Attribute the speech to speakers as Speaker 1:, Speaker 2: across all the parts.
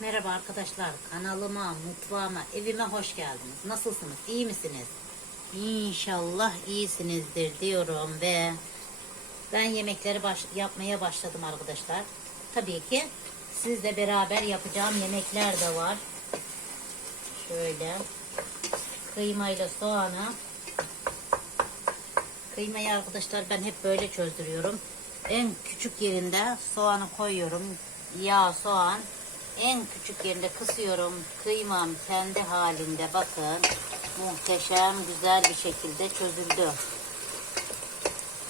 Speaker 1: Merhaba arkadaşlar, kanalıma, mutfağıma, evime hoş geldiniz. Nasılsınız, iyi misiniz? İnşallah iyisinizdir diyorum ve ben yemekleri baş- yapmaya başladım arkadaşlar. Tabii ki sizle beraber yapacağım yemekler de var. Şöyle kıymayla soğanı Kıymayı arkadaşlar ben hep böyle çözdürüyorum. En küçük yerinde soğanı koyuyorum. Yağ, soğan. En küçük yerinde kısıyorum. Kıymam kendi halinde bakın. Muhteşem güzel bir şekilde çözüldü.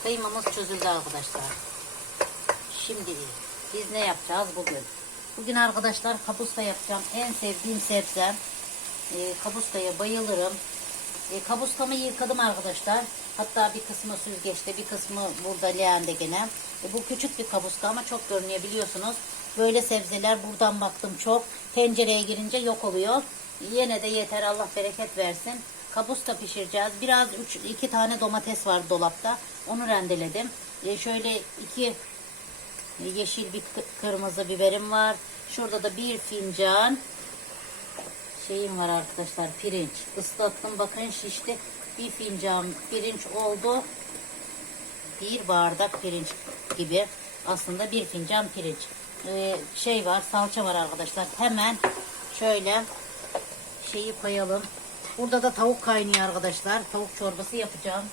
Speaker 1: Kıymamız çözüldü arkadaşlar. Şimdi biz ne yapacağız bugün? Bugün arkadaşlar kapuska yapacağım. En sevdiğim sebze. E, kapuskaya bayılırım. E, kabuskamı yıkadım arkadaşlar. Hatta bir kısmı süzgeçte, bir kısmı burada leğende gene. E, bu küçük bir kabuska ama çok görünüyor biliyorsunuz. Böyle sebzeler buradan baktım çok. Tencereye girince yok oluyor. Yine de yeter Allah bereket versin. Kapuska pişireceğiz. Biraz üç, iki tane domates var dolapta. Onu rendeledim. E, şöyle iki yeşil bir kı- kırmızı biberim var. Şurada da bir fincan şeyim var arkadaşlar pirinç. Islattım bakın şişti. Bir fincan pirinç oldu. Bir bardak pirinç gibi. Aslında bir fincan pirinç. Ee, şey var salça var arkadaşlar. Hemen şöyle şeyi koyalım. Burada da tavuk kaynıyor arkadaşlar. Tavuk çorbası yapacağım.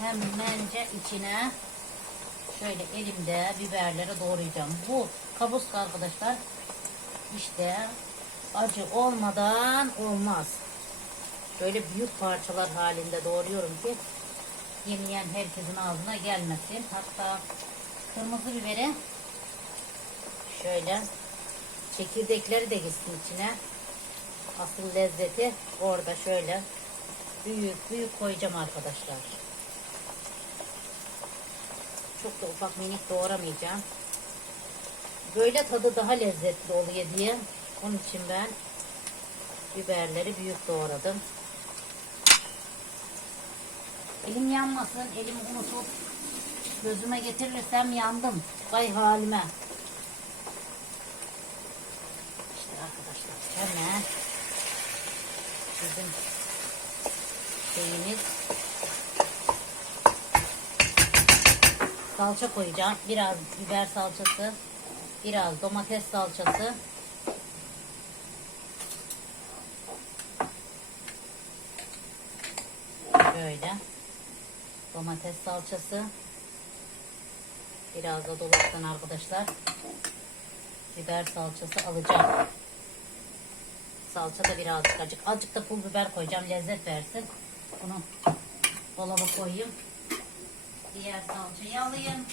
Speaker 1: Hemen içine şöyle elimde biberleri doğrayacağım. Bu kabuska arkadaşlar işte acı olmadan olmaz. Böyle büyük parçalar halinde doğruyorum ki yemeyen herkesin ağzına gelmesin. Hatta kırmızı biberi şöyle çekirdekleri de gitsin içine. Asıl lezzeti orada şöyle büyük büyük koyacağım arkadaşlar. Çok da ufak minik doğramayacağım. Böyle tadı daha lezzetli oluyor diye onun için ben biberleri büyük doğradım. Elim yanmasın, elim unutup gözüme getirirsem yandım. Vay halime. İşte arkadaşlar hemen bizim şeyimiz salça koyacağım. Biraz biber salçası, biraz domates salçası. Böyle. Domates salçası. Biraz da dolaptan arkadaşlar. Biber salçası alacağım. Salça da birazcık acık. Azıcık da pul biber koyacağım lezzet versin. Bunu dolaba koyayım. Diğer salçayı alayım.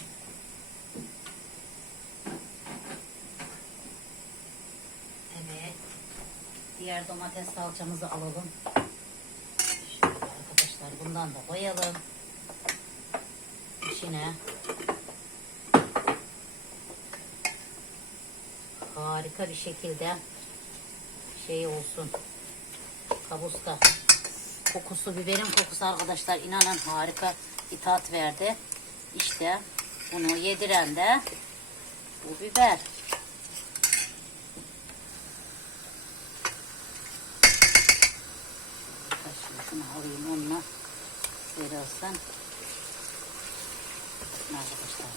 Speaker 1: Evet. Diğer domates salçamızı alalım. Şöyle arkadaşlar bundan da koyalım. İçine. Harika bir şekilde şey olsun. Kabuska. Kokusu, biberin kokusu arkadaşlar inanın harika bir tat verdi. İşte bunu yediren de bu biber. Şunu alayım onunla. Verirsen. Arkadaşlar.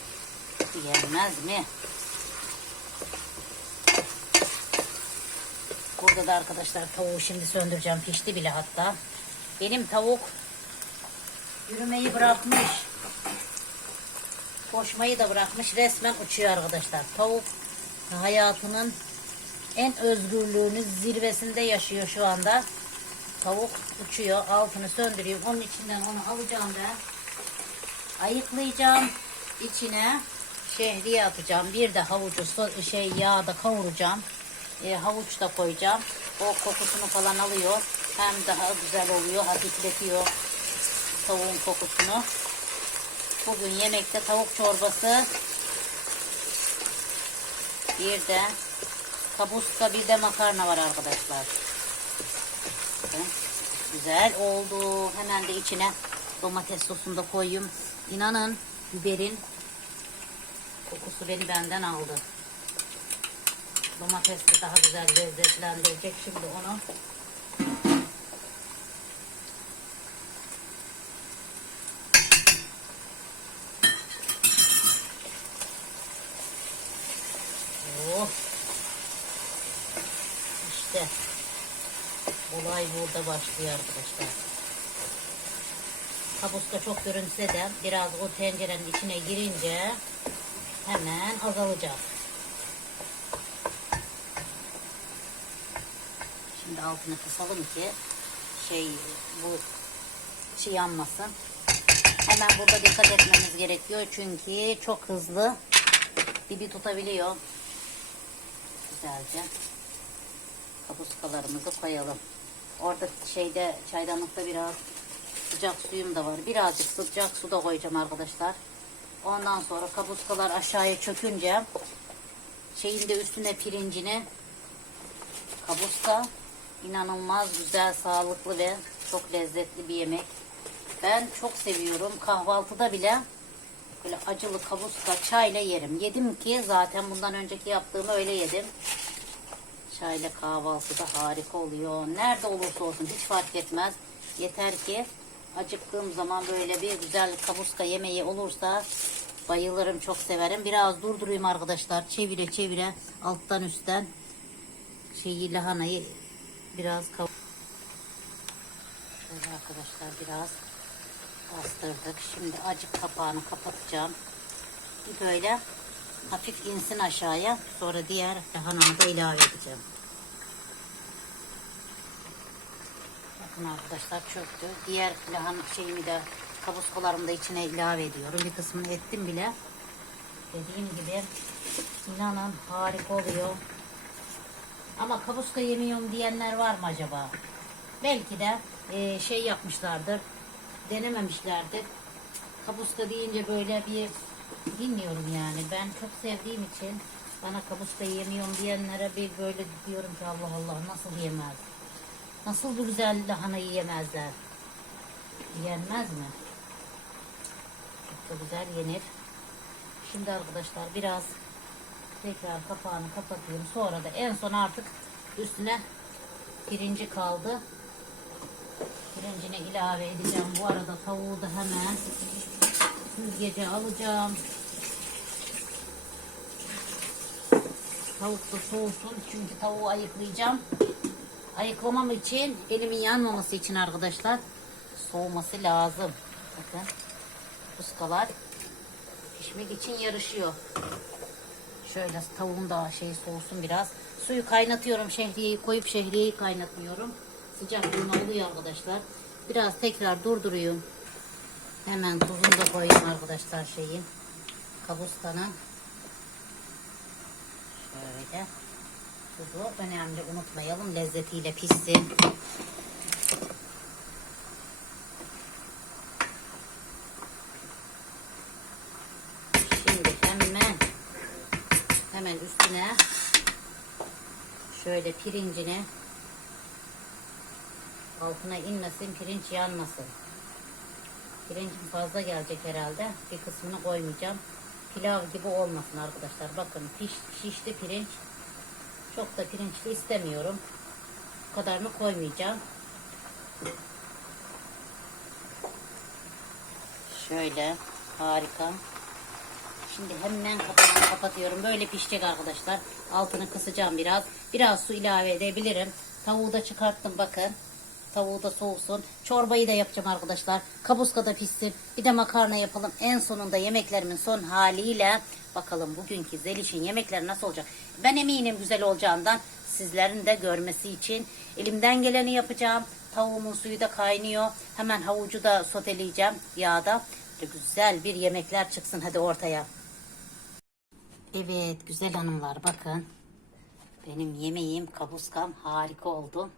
Speaker 1: Yenmez mi? Burada da arkadaşlar tavuğu şimdi söndüreceğim. Pişti bile hatta. Benim tavuk yürümeyi bırakmış. Koşmayı da bırakmış. Resmen uçuyor arkadaşlar. Tavuk hayatının en özgürlüğünü zirvesinde yaşıyor şu anda. Tavuk uçuyor. Altını söndürüyorum. Onun içinden onu alacağım ben. Ayıklayacağım. İçine şehriye atacağım. Bir de havucu şey yağda kavuracağım. E, havuç da koyacağım. O kokusunu falan alıyor. Hem daha güzel oluyor. Hafifletiyor tavuğun kokusunu. Bugün yemekte tavuk çorbası. Bir de kabuska bir de makarna var arkadaşlar. Güzel oldu. Hemen de içine domates sosunu da koyayım. İnanın biberin kokusu beni benden aldı. Domatesle daha güzel lezzetlendirecek şimdi onu. Oh. İşte olay burada başlıyor arkadaşlar. Kapuska çok görünse de biraz o tencerenin içine girince hemen azalacak. Şimdi altını kısalım ki şey bu şey yanmasın. Hemen burada dikkat etmemiz gerekiyor çünkü çok hızlı dibi tutabiliyor. Güzelce kapuskalarımızı koyalım. Orada şeyde çaydanlıkta biraz sıcak suyum da var. Birazcık sıcak su da koyacağım arkadaşlar. Ondan sonra kapuskalar aşağıya çökünce şeyin de üstüne pirincini kapuska inanılmaz güzel, sağlıklı ve çok lezzetli bir yemek. Ben çok seviyorum. Kahvaltıda bile böyle acılı kapuska çayla yerim. Yedim ki zaten bundan önceki yaptığımı öyle yedim. Çayla kahvaltıda harika oluyor. Nerede olursa olsun hiç fark etmez. Yeter ki acıktığım zaman böyle bir güzel kapuska yemeği olursa bayılırım, çok severim. Biraz durdurayım arkadaşlar. Çevire çevire alttan üstten şeyi lahanayı biraz Şöyle arkadaşlar biraz bastırdık. Şimdi acık kapağını kapatacağım. Böyle hafif insin aşağıya. Sonra diğer lahanamı da ilave edeceğim. Bakın arkadaşlar çöktü. Diğer lahana şeyimi de kabuskolarımı da içine ilave ediyorum. Bir kısmını ettim bile. Dediğim gibi inanın harika oluyor. Ama kabuska yemiyorum diyenler var mı acaba? Belki de e, şey yapmışlardır. Denememişlerdir. Kabuska deyince böyle bir bilmiyorum yani. Ben çok sevdiğim için bana kabuska yemiyorum diyenlere bir böyle diyorum ki Allah Allah nasıl yemez? Nasıl bu güzel lahanayı yemezler? Yenmez mi? Çok da güzel yenir. Şimdi arkadaşlar biraz tekrar kapağını kapatıyorum. Sonra da en son artık üstüne pirinci kaldı. Pirincini ilave edeceğim. Bu arada tavuğu da hemen süzgece alacağım. Tavuk da soğusun. Çünkü tavuğu ayıklayacağım. Ayıklamam için elimin yanmaması için arkadaşlar soğuması lazım. Bakın puskalar pişmek için yarışıyor. Şöyle tavuğun da şey soğusun biraz. Suyu kaynatıyorum. Şehriyeyi koyup şehriyeyi kaynatmıyorum. Sıcaklığına oluyor arkadaşlar. Biraz tekrar durduruyorum. Hemen tuzunu da koyayım arkadaşlar şeyin. Kabuskanın. Şöyle. Tuzu önemli unutmayalım. Lezzetiyle pişsin. Şimdi hemen hemen üstüne şöyle pirincini altına inmesin pirinç yanmasın. Pirincim fazla gelecek herhalde. Bir kısmını koymayacağım. Pilav gibi olmasın arkadaşlar. Bakın piş, şişti pirinç. Çok da pirinçli istemiyorum. Bu kadarını koymayacağım. Şöyle harika. Şimdi hemen kapağını kapatıyorum. Böyle pişecek arkadaşlar. Altını kısacağım biraz. Biraz su ilave edebilirim. Tavuğu da çıkarttım bakın. Tavuğu da soğusun. Çorbayı da yapacağım arkadaşlar. Kapuska da pişsin. Bir de makarna yapalım. En sonunda yemeklerimin son haliyle bakalım bugünkü Zeliş'in yemekleri nasıl olacak. Ben eminim güzel olacağından sizlerin de görmesi için elimden geleni yapacağım. Tavuğumun suyu da kaynıyor. Hemen havucu da soteleyeceğim yağda. Güzel bir yemekler çıksın hadi ortaya. Evet güzel hanımlar bakın. Benim yemeğim kabuskam harika oldu.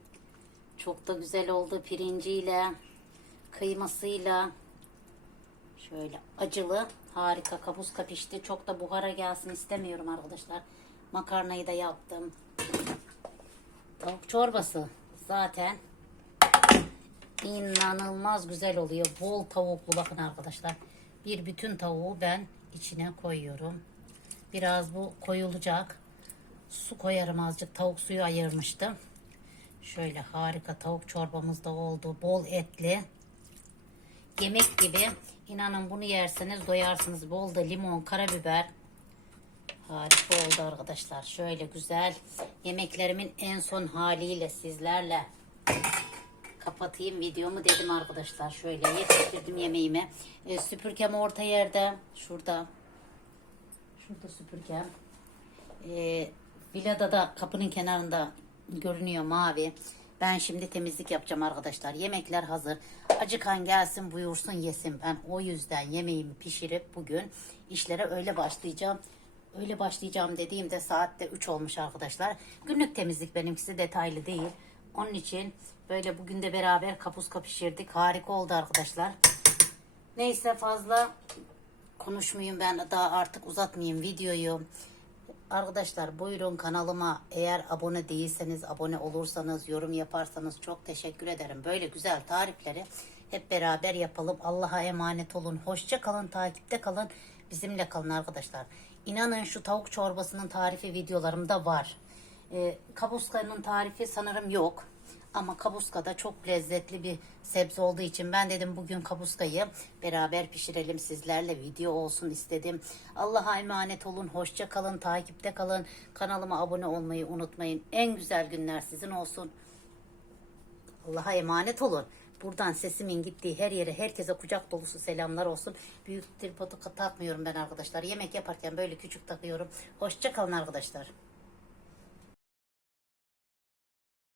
Speaker 1: Çok da güzel oldu pirinciyle, kıymasıyla. Şöyle acılı harika kabuska pişti. Çok da buhara gelsin istemiyorum arkadaşlar. Makarnayı da yaptım. Tavuk çorbası zaten inanılmaz güzel oluyor. Bol tavuklu bakın arkadaşlar. Bir bütün tavuğu ben içine koyuyorum. Biraz bu koyulacak. Su koyarım azıcık. Tavuk suyu ayırmıştım. Şöyle harika tavuk çorbamız da oldu. Bol etli. Yemek gibi. İnanın bunu yerseniz doyarsınız. Bol da limon, karabiber. Harika oldu arkadaşlar. Şöyle güzel yemeklerimin en son haliyle sizlerle kapatayım videomu dedim arkadaşlar. Şöyle yetiştirdim yemeğimi. E, süpürgem orta yerde. Şurada. Şurada süpürgem. E, villada da kapının kenarında görünüyor mavi. Ben şimdi temizlik yapacağım arkadaşlar. Yemekler hazır. Acıkan gelsin buyursun yesin. Ben o yüzden yemeğimi pişirip bugün işlere öyle başlayacağım. Öyle başlayacağım dediğimde saatte 3 olmuş arkadaşlar. Günlük temizlik benimkisi detaylı değil. Onun için böyle bugün de beraber kapuska pişirdik. Harika oldu arkadaşlar. Neyse fazla konuşmayayım ben daha artık uzatmayayım videoyu. Arkadaşlar buyurun kanalıma eğer abone değilseniz abone olursanız yorum yaparsanız çok teşekkür ederim. Böyle güzel tarifleri hep beraber yapalım. Allah'a emanet olun. Hoşça kalın, takipte kalın. Bizimle kalın arkadaşlar. İnanın şu tavuk çorbasının tarifi videolarımda var. Ee, kabuskanın tarifi sanırım yok. Ama kabuska da çok lezzetli bir sebze olduğu için ben dedim bugün kabuskayı beraber pişirelim sizlerle video olsun istedim. Allah'a emanet olun, hoşça kalın, takipte kalın. Kanalıma abone olmayı unutmayın. En güzel günler sizin olsun. Allah'a emanet olun. Buradan sesimin gittiği her yere herkese kucak dolusu selamlar olsun. Büyük tripodu takmıyorum ben arkadaşlar. Yemek yaparken böyle küçük takıyorum. Hoşça kalın arkadaşlar.